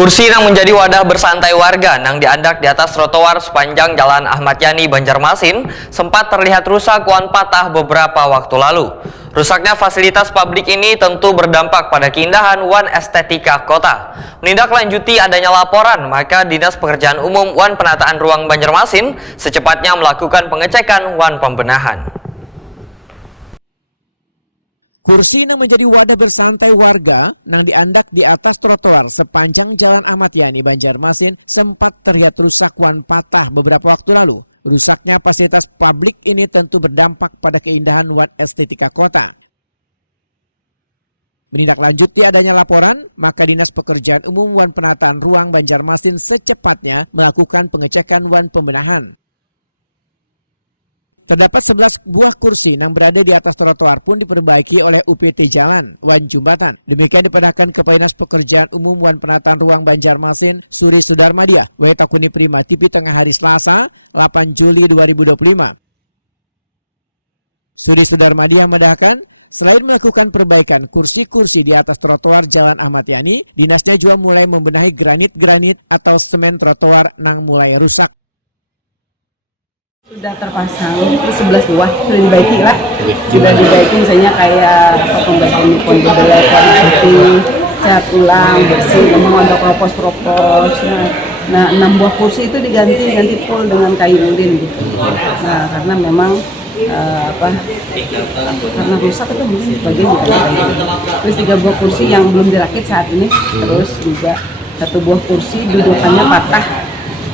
Kursi yang menjadi wadah bersantai warga yang diandak di atas trotoar sepanjang Jalan Ahmad Yani, Banjarmasin sempat terlihat rusak wan patah beberapa waktu lalu. Rusaknya fasilitas publik ini tentu berdampak pada keindahan wan estetika kota. Menindaklanjuti adanya laporan, maka Dinas Pekerjaan Umum wan Penataan Ruang Banjarmasin secepatnya melakukan pengecekan wan pembenahan. Kursi yang menjadi wadah bersantai warga yang diandak di atas trotoar sepanjang Jalan Ahmad Yani, Banjarmasin sempat terlihat rusak wan patah beberapa waktu lalu. Rusaknya fasilitas publik ini tentu berdampak pada keindahan wan estetika kota. Menindaklanjuti adanya laporan, maka Dinas Pekerjaan Umum wan Penataan Ruang Banjarmasin secepatnya melakukan pengecekan wan pembenahan. Terdapat 11 buah kursi yang berada di atas trotoar pun diperbaiki oleh UPT Jalan wan Jembatan. Demikian diperintahkan Kepala Dinas Pekerjaan Umum wan Penataan Ruang Banjarmasin Suri Sudarmadia Takuni Prima TV tengah hari Selasa 8 Juli 2025. Suri Sudarmadia menambahkan, selain melakukan perbaikan kursi-kursi di atas trotoar Jalan Ahmad Yani, dinasnya juga mulai membenahi granit-granit atau semen trotoar yang mulai rusak. Sudah terpasang 11 buah, sudah dibaiki lah. Sudah dibaiki misalnya kayak pembaikan nikon bedelek, warna putih, cat ulang, bersih, kemudian ada kropos-kropos. Nah, 6 buah kursi itu diganti full dengan kayu ulin gitu. Nah, karena memang karena rusak itu mungkin bagian diganti. Terus 3 buah kursi yang belum dirakit saat ini. Terus juga 1 buah kursi dudukannya patah.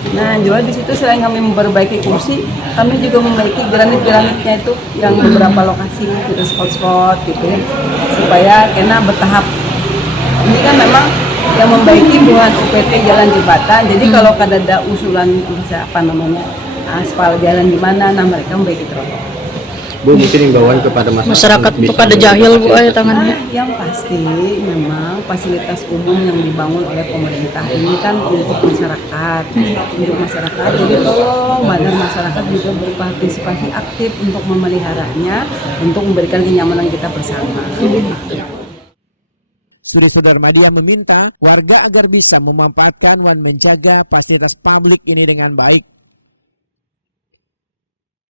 Nah, juga di situ selain kami memperbaiki kursi, kami juga memperbaiki granit-granitnya itu yang beberapa lokasi gitu, spot-spot gitu ya, supaya kena bertahap. Ini kan memang yang memperbaiki bukan UPT Jalan Jembatan. Jadi kalau ada usulan bisa aspal jalan di mana, nah mereka memperbaiki trotoar. Bu, mungkin himbauan kepada masyarakat kepada jahil Bu tangannya. Yang pasti memang fasilitas umum yang dibangun oleh pemerintah ini kan untuk masyarakat, jadi tolong bandar masyarakat juga berpartisipasi aktif untuk memeliharanya, untuk memberikan kenyamanan kita bersama. Suri Sudarmadia meminta warga agar bisa memanfaatkan wan menjaga fasilitas publik ini dengan baik.